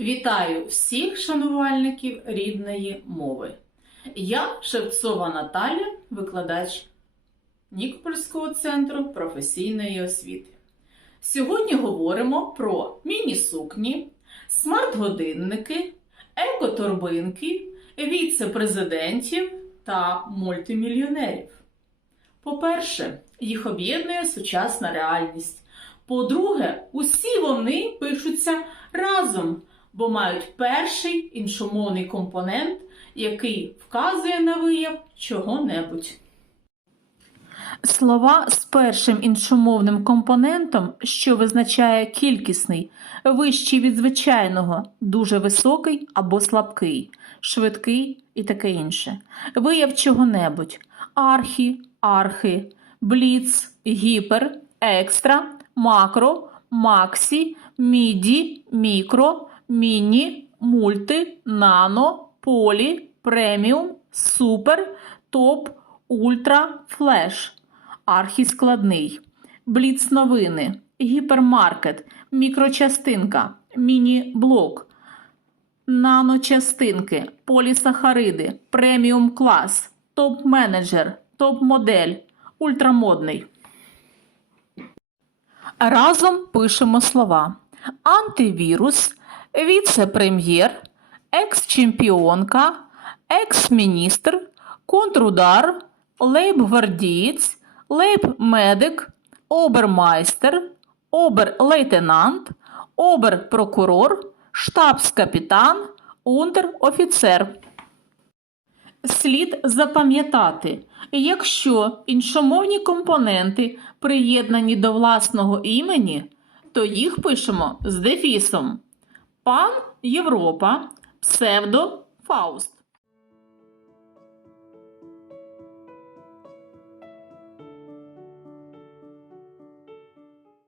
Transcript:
Вітаю всіх шанувальників рідної мови. Я Шевцова Наталя, викладач Нікопольського центру професійної освіти. Сьогодні говоримо про міні-сукні, смарт-годинники, екоторбинки, віце-президентів та мультимільйонерів. По-перше, їх об'єднує сучасна реальність. По-друге, усі вони пишуться бо мають перший іншомовний компонент, який вказує на вияв чого-небудь. Слова з першим іншомовним компонентом, що визначає кількісний, вищий від звичайного, дуже високий або слабкий, швидкий і таке інше. Вияв чого-небудь архі, архи, бліц, гіпер, екстра, макро, максі, міді, мікро, міні, мульти, нано, полі, преміум, супер, топ, ультра, флеш. Архіскладний, бліц новини, гіпермаркет, мікрочастинка, міні-блок, наночастинки, полісахариди, преміум клас, топ-менеджер, топ-модель, ультрамодний. Разом пишемо слова: антивірус, віце-прем'єр, екс-чемпіонка, екс-міністр, контрудар, лейб-гвардієць, лейб-медик, обермайстер, обер-лейтенант, обер-прокурор, штабс-капітан, унтер-офіцер. Слід запам'ятати, якщо іншомовні компоненти приєднані до власного імені, то їх пишемо з дефісом. Пан Європа, псевдо Фауст.